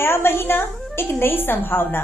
नया महीना, एक नई संभावना।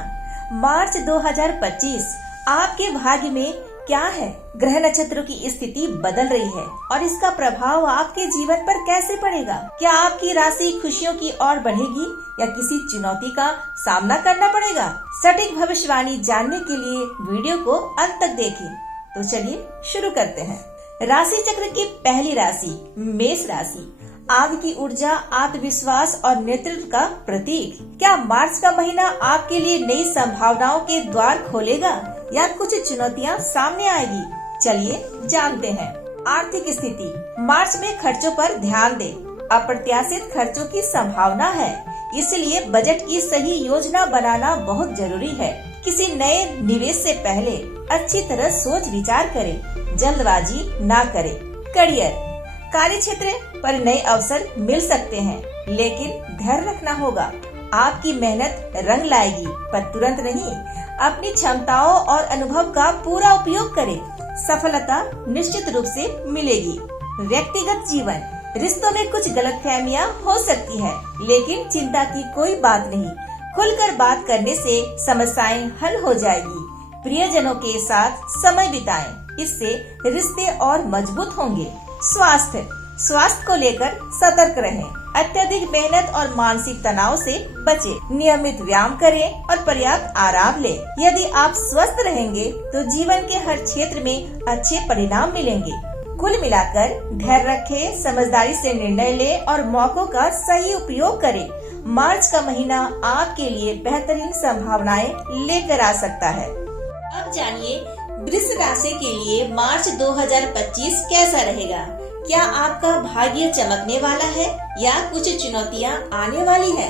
मार्च 2025 आपके भाग्य में क्या है? ग्रह नक्षत्रों की स्थिति बदल रही है और इसका प्रभाव आपके जीवन पर कैसे पड़ेगा? क्या आपकी राशि खुशियों की ओर बढ़ेगी या किसी चुनौती का सामना करना पड़ेगा? सटीक भविष्यवाणी जानने के लिए वीडियो को अंत तक देखें। तो चलिए शुरू करते हैं। राशि चक्र की पहली राशि मेष राशि। आग की ऊर्जा, आत्मविश्वास और नेतृत्व का प्रतीक। क्या मार्च का महीना आपके लिए नई संभावनाओं के द्वार खोलेगा या कुछ चुनौतियां सामने आएगी? चलिए जानते हैं। आर्थिक स्थिति। मार्च में खर्चों पर ध्यान दें। अप्रत्याशित खर्चों की संभावना है, इसलिए बजट की सही योजना बनाना बहुत जरूरी है। किसी नए निवेश से पहले अच्छी तरह सोच विचार करें, जल्दबाजी ना करें। करियर। कार्य क्षेत्र पर नए अवसर मिल सकते हैं, लेकिन धैर्य रखना होगा। आपकी मेहनत रंग लाएगी, पर तुरंत नहीं। अपनी क्षमताओं और अनुभव का पूरा उपयोग करें। सफलता निश्चित रूप से मिलेगी। व्यक्तिगत जीवन। रिश्तों में कुछ गलतफहमियां हो सकती है, लेकिन चिंता की कोई बात नहीं। खुलकर बात करने से समस्याएं हल हो जाएगी। प्रियजनों के साथ समय बिताएं, इससे रिश्ते और मजबूत होंगे। स्वास्थ्य को लेकर सतर्क रहें। अत्यधिक मेहनत और मानसिक तनाव से बचें। नियमित व्यायाम करें और पर्याप्त आराम लें। यदि आप स्वस्थ रहेंगे तो जीवन के हर क्षेत्र में अच्छे परिणाम मिलेंगे। कुल मिलाकर धैर्य रखें, समझदारी से निर्णय लें और मौकों का सही उपयोग करें। मार्च का महीना आपके लिए बेहतरीन संभावनाएं लेकर आ सकता है। अब जानिए वृष राशि के लिए मार्च 2025 कैसा रहेगा। क्या आपका भाग्य चमकने वाला है या कुछ चुनौतियां आने वाली है?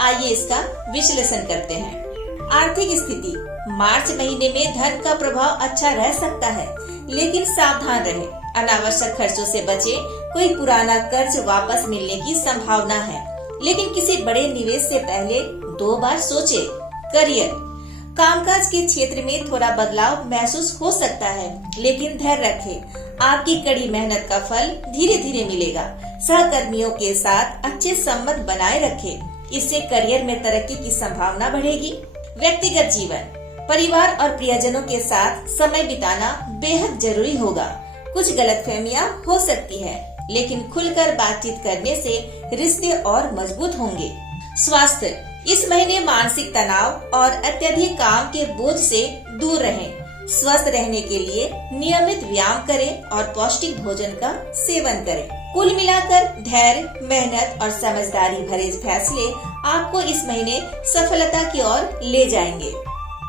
आइए इसका विश्लेषण करते हैं। आर्थिक स्थिति। मार्च महीने में धन का प्रभाव अच्छा रह सकता है, लेकिन सावधान रहें। अनावश्यक खर्चों से बचें। कोई पुराना कर्ज वापस मिलने की संभावना है, लेकिन किसी बड़े निवेश से पहले 2 बार सोचें। करियर। कामकाज के क्षेत्र में थोड़ा बदलाव महसूस हो सकता है, लेकिन धैर्य रखें। आपकी कड़ी मेहनत का फल धीरे धीरे मिलेगा। सहकर्मियों के साथ अच्छे संबंध बनाए रखें, इससे करियर में तरक्की की संभावना बढ़ेगी। व्यक्तिगत जीवन। परिवार और प्रियजनों के साथ समय बिताना बेहद जरूरी होगा। कुछ गलतफहमियां हो सकती है, लेकिन खुलकर बातचीत करने से रिश्ते और मजबूत होंगे। स्वास्थ्य। इस महीने मानसिक तनाव और अत्यधिक काम के बोझ से दूर रहें। स्वस्थ रहने के लिए नियमित व्यायाम करें और पौष्टिक भोजन का सेवन करें। कुल मिलाकर धैर्य, मेहनत और समझदारी भरे फैसले आपको इस महीने सफलता की ओर ले जाएंगे।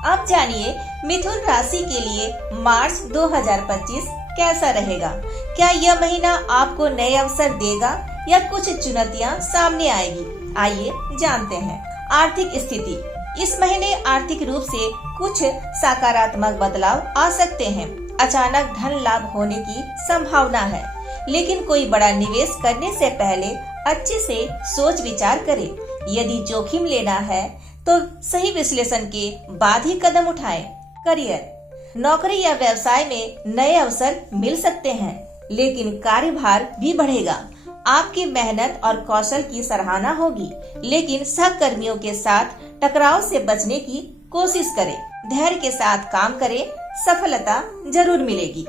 अब जानिए मिथुन राशि के लिए मार्च 2025 कैसा रहेगा। क्या यह महीना आपको नए अवसर देगा या कुछ चुनौतियां सामने आएगी? आइए जानते हैं। आर्थिक स्थिति। इस महीने आर्थिक रूप से कुछ सकारात्मक बदलाव आ सकते हैं। अचानक धन लाभ होने की संभावना है, लेकिन कोई बड़ा निवेश करने से पहले अच्छे से सोच विचार करें। यदि जोखिम लेना है तो सही विश्लेषण के बाद ही कदम उठाएं। करियर। नौकरी या व्यवसाय में नए अवसर मिल सकते हैं, लेकिन कार्यभार भी बढ़ेगा। आपकी मेहनत और कौशल की सराहना होगी, लेकिन सहकर्मियों के साथ टकराव से बचने की कोशिश करें। धैर्य के साथ काम करें, सफलता जरूर मिलेगी।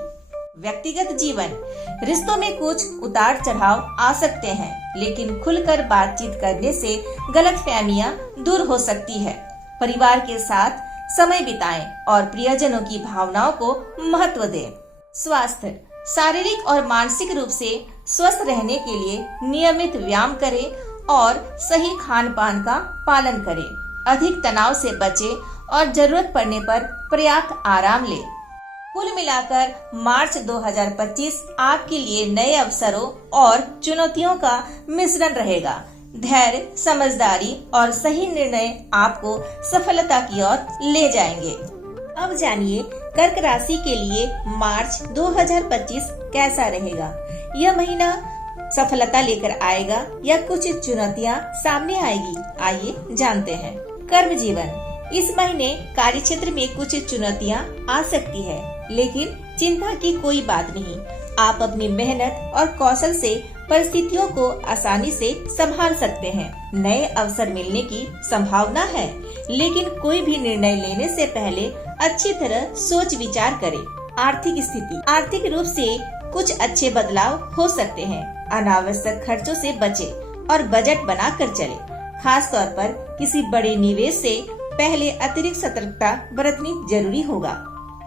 व्यक्तिगत जीवन। रिश्तों में कुछ उतार चढ़ाव आ सकते हैं, लेकिन खुलकर बातचीत करने से गलतफहमियां दूर हो सकती है। परिवार के साथ समय बिताएं और प्रियजनों की भावनाओं को महत्व दें। स्वास्थ्य। शारीरिक और मानसिक रूप से स्वस्थ रहने के लिए नियमित व्यायाम करें और सही खान पान का पालन करें। अधिक तनाव से बचें और जरूरत पड़ने पर पर्याप्त आराम लें। कुल मिलाकर मार्च 2025 आपके लिए नए अवसरों और चुनौतियों का मिश्रण रहेगा। धैर्य, समझदारी और सही निर्णय आपको सफलता की ओर ले जाएंगे। अब जानिए कर्क राशि के लिए मार्च 2025 कैसा रहेगा। यह महीना सफलता लेकर आएगा या कुछ चुनौतियां सामने आएगी? आइए जानते हैं। कर्म जीवन। इस महीने कार्य क्षेत्र में कुछ चुनौतियां आ सकती है, लेकिन चिंता की कोई बात नहीं। आप अपनी मेहनत और कौशल से परिस्थितियों को आसानी से संभाल सकते हैं। नए अवसर मिलने की संभावना है, लेकिन कोई भी निर्णय लेने से पहले अच्छी तरह सोच विचार करें। आर्थिक स्थिति, आर्थिक रूप से कुछ अच्छे बदलाव हो सकते हैं। अनावश्यक खर्चों से बचें और बजट बना कर चले। खास तौर पर किसी बड़े निवेश से पहले अतिरिक्त सतर्कता बरतनी जरूरी होगा।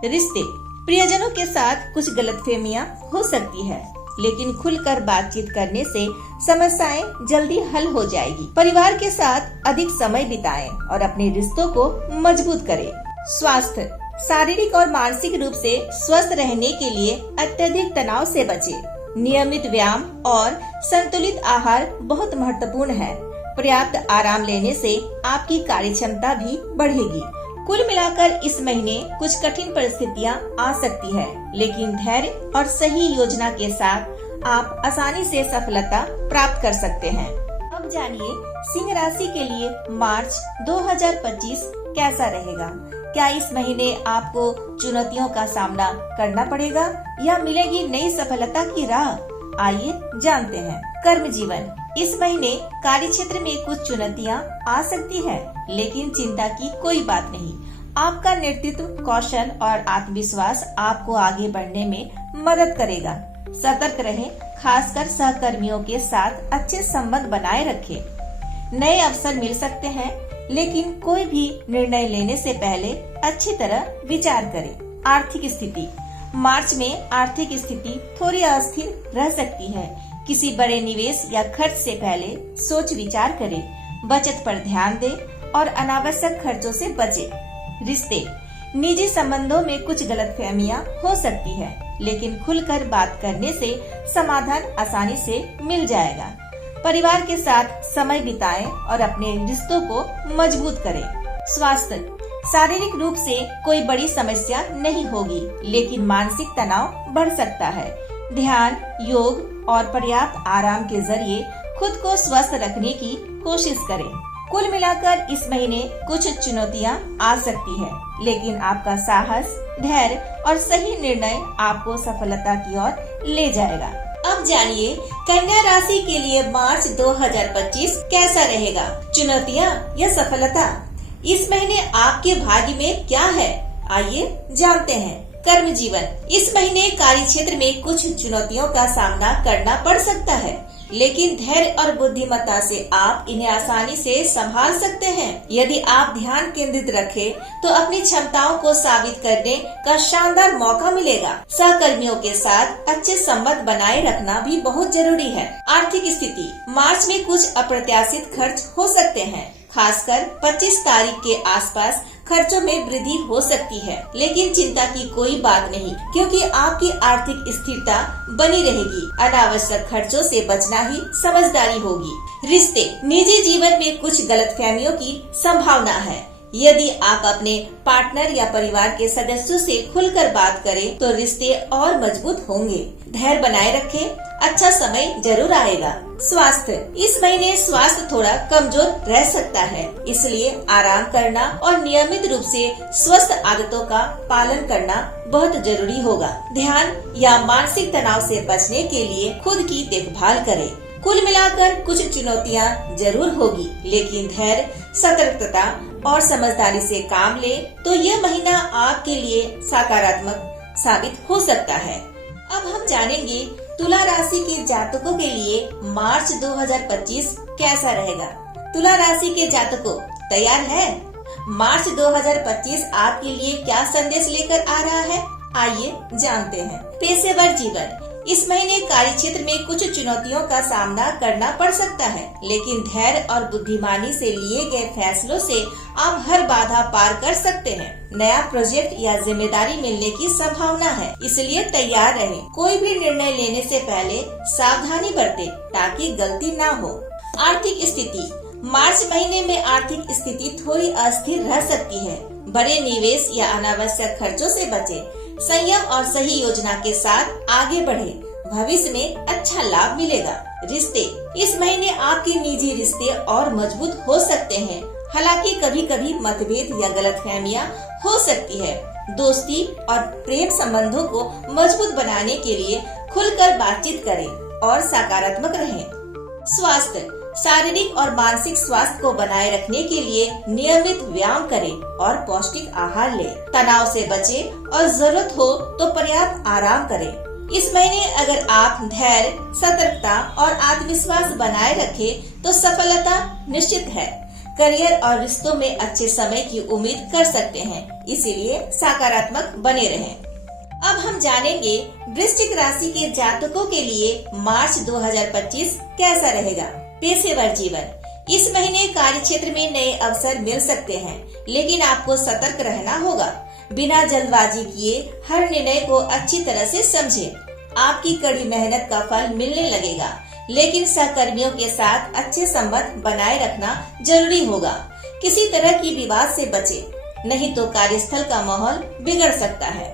रिश्ते, प्रियजनों के साथ कुछ गलतफहमियां हो सकती है, लेकिन खुलकर बातचीत करने से समस्याएं जल्दी हल हो जाएगी। परिवार के साथ अधिक समय बिताएं और अपने रिश्तों को मजबूत करें। स्वास्थ्य, शारीरिक और मानसिक रूप से स्वस्थ रहने के लिए अत्यधिक तनाव से बचें। नियमित व्यायाम और संतुलित आहार बहुत महत्वपूर्ण है। पर्याप्त आराम लेने से आपकी कार्य क्षमता भी बढ़ेगी। कुल मिलाकर इस महीने कुछ कठिन परिस्थितियां आ सकती है, लेकिन धैर्य और सही योजना के साथ आप आसानी से सफलता प्राप्त कर सकते हैं। अब जानिए सिंह राशि के लिए मार्च 2025 कैसा रहेगा। क्या इस महीने आपको चुनौतियों का सामना करना पड़ेगा या मिलेगी नई सफलता की राह? आइए जानते हैं। कर्म जीवन, इस महीने कार्य क्षेत्र में कुछ चुनौतियां आ सकती है, लेकिन चिंता की कोई बात नहीं। आपका नेतृत्व कौशल और आत्मविश्वास आपको आगे बढ़ने में मदद करेगा। सतर्क रहें, खासकर सहकर्मियों के साथ अच्छे संबंध बनाए रखें। नए अवसर मिल सकते हैं, लेकिन कोई भी निर्णय लेने से पहले अच्छी तरह विचार करें। आर्थिक स्थिति, मार्च में आर्थिक स्थिति थोड़ी अस्थिर रह सकती है। किसी बड़े निवेश या खर्च से पहले सोच विचार करें। बचत पर ध्यान दें और अनावश्यक खर्चों से बचें। रिश्ते, निजी संबंधों में कुछ गलतफहमियां हो सकती है, लेकिन खुलकर बात करने से समाधान आसानी से मिल जाएगा। परिवार के साथ समय बिताएं और अपने रिश्तों को मजबूत करें। स्वास्थ्य, शारीरिक रूप से कोई बड़ी समस्या नहीं होगी, लेकिन मानसिक तनाव बढ़ सकता है। ध्यान, योग और पर्याप्त आराम के जरिए खुद को स्वस्थ रखने की कोशिश करें। कुल मिलाकर इस महीने कुछ चुनौतियां आ सकती है, लेकिन आपका साहस, धैर्य और सही निर्णय आपको सफलता की ओर ले जाएगा। अब जानिए कन्या राशि के लिए मार्च 2025 कैसा रहेगा। चुनौतियां या सफलता, इस महीने आपके भाग्य में क्या है? आइए जानते हैं। कर्म जीवन, इस महीने कार्य क्षेत्र में कुछ चुनौतियों का सामना करना पड़ सकता है, लेकिन धैर्य और बुद्धिमत्ता से आप इन्हें आसानी से संभाल सकते हैं। यदि आप ध्यान केंद्रित रखें, तो अपनी क्षमताओं को साबित करने का शानदार मौका मिलेगा। सहकर्मियों के साथ अच्छे संबंध बनाए रखना भी बहुत जरूरी है। आर्थिक स्थिति, मार्च में कुछ अप्रत्याशित खर्च हो सकते हैं, खासकर 25 तारीख के आसपास खर्चों में वृद्धि हो सकती है, लेकिन चिंता की कोई बात नहीं, क्योंकि आपकी आर्थिक स्थिरता बनी रहेगी। अनावश्यक खर्चों से बचना ही समझदारी होगी। रिश्ते, निजी जीवन में कुछ गलतफहमियों की संभावना है। यदि आप अपने पार्टनर या परिवार के सदस्यों से खुलकर बात करें, तो रिश्ते और मजबूत होंगे। धैर्य बनाए रखें, अच्छा समय जरूर आएगा। स्वास्थ्य, इस महीने स्वास्थ्य थोड़ा कमजोर रह सकता है, इसलिए आराम करना और नियमित रूप से स्वस्थ आदतों का पालन करना बहुत जरूरी होगा। ध्यान या मानसिक तनाव से बचने के लिए खुद की देखभाल करें। कुल मिलाकर कुछ चुनौतियां जरूर होगी, लेकिन धैर्य, सतर्कता और समझदारी से काम ले तो यह महीना आपके लिए सकारात्मक साबित हो सकता है। अब हम जानेंगे तुला राशि के जातकों के लिए मार्च 2025 कैसा रहेगा। तुला राशि के जातकों, तैयार है? मार्च 2025 आपके लिए क्या संदेश लेकर आ रहा है, आइए जानते हैं। पेशेवर जीवन, इस महीने कार्य क्षेत्र में कुछ चुनौतियों का सामना करना पड़ सकता है, लेकिन धैर्य और बुद्धिमानी से लिए गए फैसलों से आप हर बाधा पार कर सकते हैं। नया प्रोजेक्ट या जिम्मेदारी मिलने की संभावना है, इसलिए तैयार रहें। कोई भी निर्णय लेने से पहले सावधानी बरतें ताकि गलती ना हो। आर्थिक स्थिति, मार्च महीने में आर्थिक स्थिति थोड़ी अस्थिर रह सकती है। बड़े निवेश या अनावश्यक खर्चों से बचें। संयम और सही योजना के साथ आगे बढ़े, भविष्य में अच्छा लाभ मिलेगा। रिश्ते, इस महीने आपके निजी रिश्ते और मजबूत हो सकते हैं, हालांकि कभी कभी मतभेद या गलतफहमियां हो सकती है। दोस्ती और प्रेम संबंधों को मजबूत बनाने के लिए खुलकर बातचीत करें। और सकारात्मक रहें। स्वास्थ्य, शारीरिक और मानसिक स्वास्थ्य को बनाए रखने के लिए नियमित व्यायाम करें और पौष्टिक आहार लें। तनाव से बचें और जरूरत हो तो पर्याप्त आराम करें। इस महीने अगर आप धैर्य, सतर्कता और आत्मविश्वास बनाए रखें तो सफलता निश्चित है। करियर और रिश्तों में अच्छे समय की उम्मीद कर सकते हैं, इसीलिए सकारात्मक बने रहें। अब हम जानेंगे वृश्चिक राशि के जातकों के लिए मार्च 2025 कैसा रहेगा। पेशेवर जीवन, इस महीने कार्य क्षेत्र में नए अवसर मिल सकते हैं, लेकिन आपको सतर्क रहना होगा। बिना जल्दबाजी किए हर निर्णय को अच्छी तरह से समझें। आपकी कड़ी मेहनत का फल मिलने लगेगा, लेकिन सहकर्मियों के साथ अच्छे संबंध बनाए रखना जरूरी होगा। किसी तरह की विवाद से बचें, नहीं तो कार्यस्थल का माहौल बिगड़ सकता है।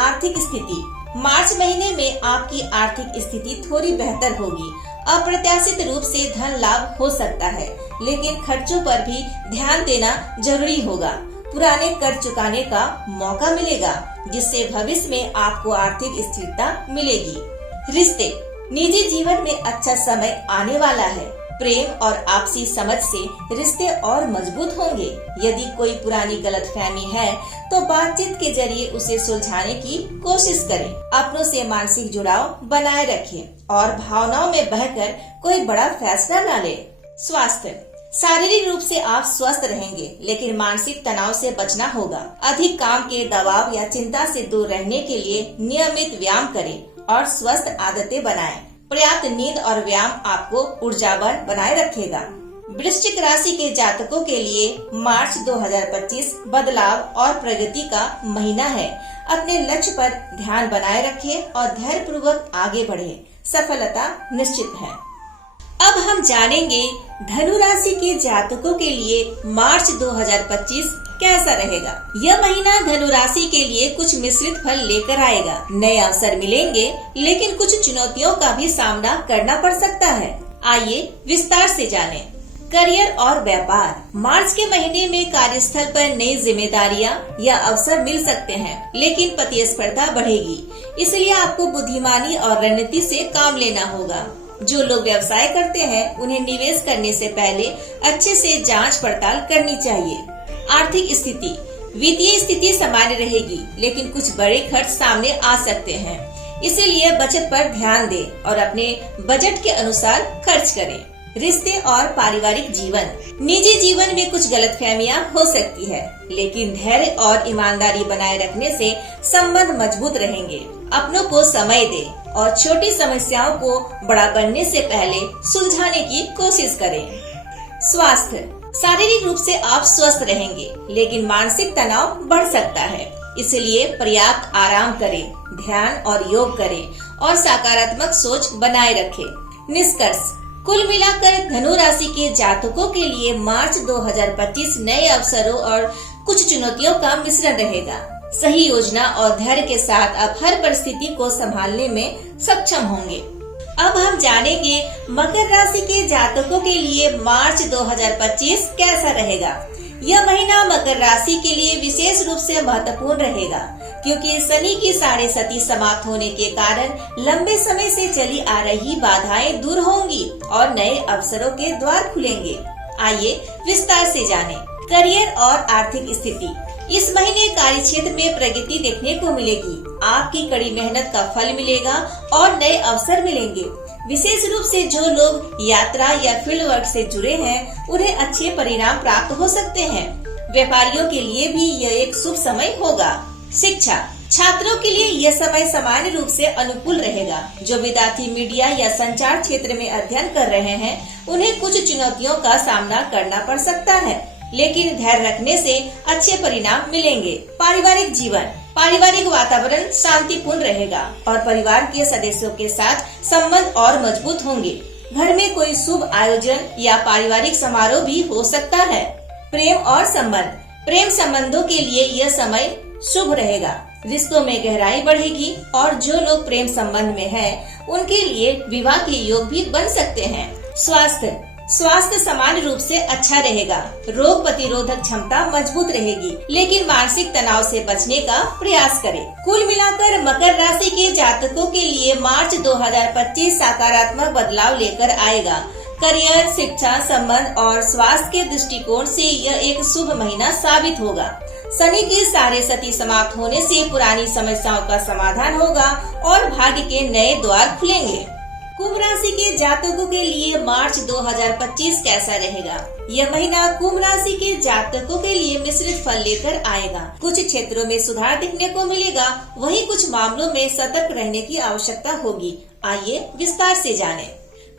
आर्थिक स्थिति, मार्च महीने में आपकी आर्थिक स्थिति थोड़ी बेहतर होगी। अप्रत्याशित रूप से धन लाभ हो सकता है, लेकिन खर्चों पर भी ध्यान देना जरूरी होगा। पुराने कर्ज चुकाने का मौका मिलेगा, जिससे भविष्य में आपको आर्थिक स्थिरता मिलेगी। रिश्ते, निजी जीवन में अच्छा समय आने वाला है। प्रेम और आपसी समझ से रिश्ते और मजबूत होंगे। यदि कोई पुरानी गलतफहमी है तो बातचीत के जरिए उसे सुलझाने की कोशिश करें। अपनों से मानसिक जुड़ाव बनाए रखें और भावनाओं में बहकर कोई बड़ा फैसला न ले। स्वास्थ्य, शारीरिक रूप से आप स्वस्थ रहेंगे, लेकिन मानसिक तनाव से बचना होगा। अधिक काम के दबाव या चिंता से दूर रहने के लिए नियमित व्यायाम करें और स्वस्थ आदतें बनाएं। पर्याप्त नींद और व्यायाम आपको ऊर्जावान बनाए रखेगा। वृश्चिक राशि के जातकों के लिए मार्च 2025 बदलाव और प्रगति का महीना है। अपने लक्ष्य पर ध्यान बनाए रखें और धैर्य पूर्वक आगे बढ़ें। सफलता निश्चित है। अब हम जानेंगे धनु राशि के जातकों के लिए मार्च 2025 कैसा रहेगा। यह महीना धनु राशि के लिए कुछ मिश्रित फल लेकर आएगा। नए अवसर मिलेंगे, लेकिन कुछ चुनौतियों का भी सामना करना पड़ सकता है। आइए विस्तार से जानें। करियर और व्यापार, मार्च के महीने में कार्यस्थल पर नई जिम्मेदारियां या अवसर मिल सकते हैं, लेकिन प्रतिस्पर्धा बढ़ेगी। इसलिए आपको बुद्धिमानी और रणनीति से काम लेना होगा। जो लोग व्यवसाय करते हैं, उन्हें निवेश करने से पहले अच्छे से जांच पड़ताल करनी चाहिए। आर्थिक स्थिति, वित्तीय स्थिति सामान्य रहेगी, लेकिन कुछ बड़े खर्च सामने आ सकते हैं। इसीलिए बचत पर ध्यान दें और अपने बजट के अनुसार खर्च करें। रिश्ते और पारिवारिक जीवन, निजी जीवन में कुछ गलतफहमियां हो सकती है, लेकिन धैर्य और ईमानदारी बनाए रखने से संबंध मजबूत रहेंगे। अपनों को समय दें और छोटी समस्याओं को बड़ा बनने से पहले सुलझाने की कोशिश करें। स्वास्थ्य, शारीरिक रूप से आप स्वस्थ रहेंगे, लेकिन मानसिक तनाव बढ़ सकता है। इसलिए पर्याप्त आराम करें, ध्यान और योग करें और सकारात्मक सोच बनाए रखें। निष्कर्ष, कुल मिलाकर धनु राशि के जातकों के लिए मार्च 2025 नए अवसरों और कुछ चुनौतियों का मिश्रण रहेगा। सही योजना और धैर्य के साथ आप हर परिस्थिति को संभालने में सक्षम होंगे। अब हम जानेंगे मकर राशि के जातकों के लिए मार्च 2025 कैसा रहेगा। यह महीना मकर राशि के लिए विशेष रूप से महत्वपूर्ण रहेगा, क्योंकि शनि की साढ़े सती समाप्त होने के कारण लंबे समय से चली आ रही बाधाएं दूर होंगी और नए अवसरों के द्वार खुलेंगे। आइए विस्तार से जानें। करियर और आर्थिक स्थिति, इस महीने कार्य क्षेत्र में प्रगति देखने को मिलेगी। आपकी कड़ी मेहनत का फल मिलेगा और नए अवसर मिलेंगे। विशेष रूप से जो लोग यात्रा या फील्ड वर्क से जुड़े हैं, उन्हें अच्छे परिणाम प्राप्त हो सकते हैं। व्यापारियों के लिए भी यह एक शुभ समय होगा। शिक्षा, छात्रों के लिए यह समय सामान्य रूप से अनुकूल रहेगा। जो विद्यार्थी मीडिया या संचार क्षेत्र में अध्ययन कर रहे हैं, उन्हें कुछ चुनौतियों का सामना करना पड़ सकता है, लेकिन धैर्य रखने से अच्छे परिणाम मिलेंगे। पारिवारिक जीवन, पारिवारिक वातावरण शांतिपूर्ण रहेगा और परिवार के सदस्यों के साथ संबंध और मजबूत होंगे। घर में कोई शुभ आयोजन या पारिवारिक समारोह भी हो सकता है। प्रेम और संबंध, प्रेम संबंधों के लिए यह समय शुभ रहेगा। रिश्तों में गहराई बढ़ेगी और जो लोग प्रेम संबंध में हैं, उनके लिए विवाह के योग भी बन सकते हैं। स्वास्थ्य, स्वास्थ्य सामान्य रूप से अच्छा रहेगा, रोग प्रतिरोधक क्षमता मजबूत रहेगी, लेकिन मानसिक तनाव से बचने का प्रयास करें। कुल मिलाकर मकर राशि के जातकों के लिए मार्च 2025 सकारात्मक बदलाव लेकर आएगा। करियर, शिक्षा, संबंध और स्वास्थ्य के दृष्टिकोण से यह एक शुभ महीना साबित होगा। शनि की साढ़े सती समाप्त होने से पुरानी समस्याओं का समाधान होगा और भाग्य के नए द्वार खुलेंगे। कुंभ राशि के जातकों के लिए मार्च 2025 कैसा रहेगा? यह महीना कुंभ राशि के जातकों के लिए मिश्रित फल लेकर आएगा। कुछ क्षेत्रों में सुधार दिखने को मिलेगा, वहीं कुछ मामलों में सतर्क रहने की आवश्यकता होगी। आइए विस्तार से जानें।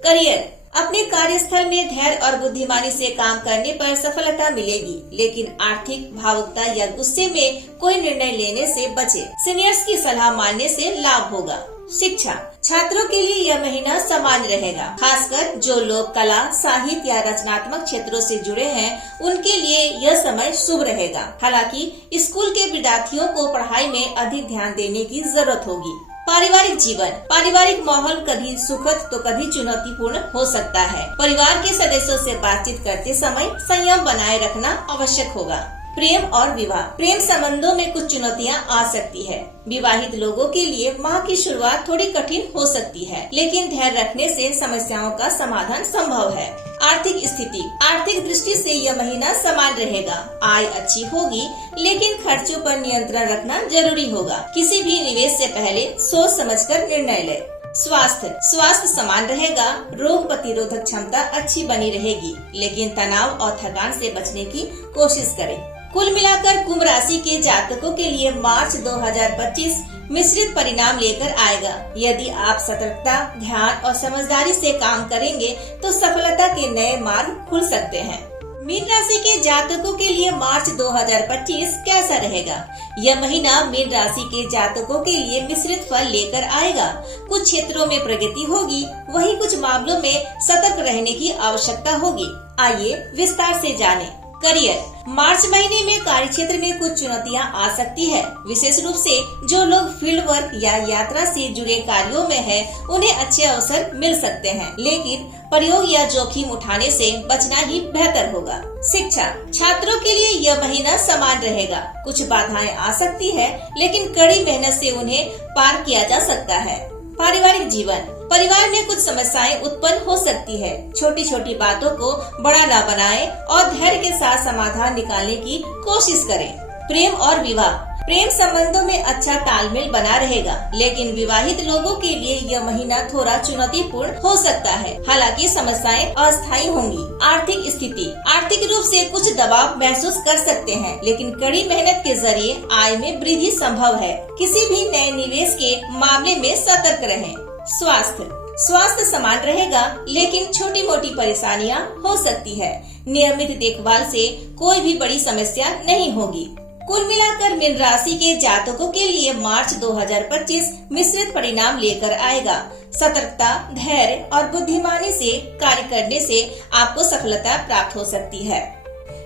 करियर, अपने कार्यस्थल में धैर्य और बुद्धिमानी से काम करने पर सफलता मिलेगी, लेकिन आर्थिक भावुकता या गुस्से में कोई निर्णय लेने से बचे। सीनियर्स की सलाह मानने से लाभ होगा। शिक्षा, छात्रों के लिए यह महीना सामान्य रहेगा, खासकर जो लोग कला, साहित्य या रचनात्मक क्षेत्रों से जुड़े हैं, उनके लिए यह समय शुभ रहेगा। हालांकि स्कूल के विद्यार्थियों को पढ़ाई में अधिक ध्यान देने की जरूरत होगी। पारिवारिक जीवन, पारिवारिक माहौल कभी सुखद तो कभी चुनौतीपूर्ण हो सकता है। परिवार के सदस्यों से बातचीत करते समय संयम बनाए रखना आवश्यक होगा। प्रेम और विवाह, प्रेम संबंधों में कुछ चुनौतियां आ सकती है। विवाहित लोगों के लिए माह की शुरुआत थोड़ी कठिन हो सकती है, लेकिन धैर्य रखने से समस्याओं का समाधान संभव है। आर्थिक स्थिति, आर्थिक दृष्टि से यह महीना समान रहेगा। आय अच्छी होगी, लेकिन खर्चों पर नियंत्रण रखना जरूरी होगा। किसी भी निवेश से पहले सोच समझकर निर्णय लें। स्वास्थ्य समान रहेगा, रोग प्रतिरोधक क्षमता अच्छी बनी रहेगी, लेकिन तनाव और थकान से बचने की कोशिश करें। कुल मिलाकर कुंभ राशि के जातकों के लिए मार्च 2025 मिश्रित परिणाम लेकर आएगा। यदि आप सतर्कता, ध्यान और समझदारी से काम करेंगे तो सफलता के नए मार्ग खुल सकते हैं। मीन राशि के जातकों के लिए मार्च 2025 कैसा रहेगा? यह महीना मीन राशि के जातकों के लिए मिश्रित फल लेकर आएगा। कुछ क्षेत्रों में प्रगति होगी, वहीं कुछ मामलों में सतर्क रहने की आवश्यकता होगी। आइए विस्तार से जानें। करियर, मार्च महीने में कार्य क्षेत्र में कुछ चुनौतियां आ सकती है, विशेष रूप से जो लोग फील्ड वर्क या यात्रा से जुड़े कार्यों में हैं, उन्हें अच्छे अवसर मिल सकते हैं, लेकिन प्रयोग या जोखिम उठाने से बचना ही बेहतर होगा। शिक्षा, छात्रों के लिए यह महीना समान रहेगा। कुछ बाधाएं आ सकती है, लेकिन कड़ी मेहनत से उन्हें पार किया जा सकता है। पारिवारिक जीवन, परिवार में कुछ समस्याएं उत्पन्न हो सकती है। छोटी छोटी बातों को बड़ा न बनाएं और धैर्य के साथ समाधान निकालने की कोशिश करें। प्रेम और विवाह, प्रेम संबंधों में अच्छा तालमेल बना रहेगा, लेकिन विवाहित लोगों के लिए यह महीना थोड़ा चुनौतीपूर्ण हो सकता है। हालांकि समस्याएं अस्थायी होंगी। आर्थिक स्थिति, आर्थिक रूप से कुछ दबाव महसूस कर सकते हैं, लेकिन कड़ी मेहनत के जरिए आय में वृद्धि संभव है। किसी भी नए निवेश के मामले में सतर्क रहें। स्वास्थ्य समान रहेगा, लेकिन छोटी मोटी परेशानियां हो सकती है। नियमित देखभाल से कोई भी बड़ी समस्या नहीं होगी। कुल मिलाकर मीन राशि के जातकों के लिए मार्च 2025 मिश्रित परिणाम लेकर आएगा। सतर्कता, धैर्य और बुद्धिमानी से कार्य करने से आपको सफलता प्राप्त हो सकती है।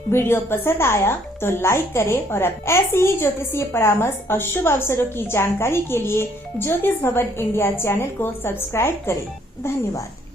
वीडियो पसंद आया तो लाइक करें और अब ऐसे ही ज्योतिषीय परामर्श और शुभ अवसरों की जानकारी के लिए ज्योतिष भवन इंडिया चैनल को सब्सक्राइब करें। धन्यवाद।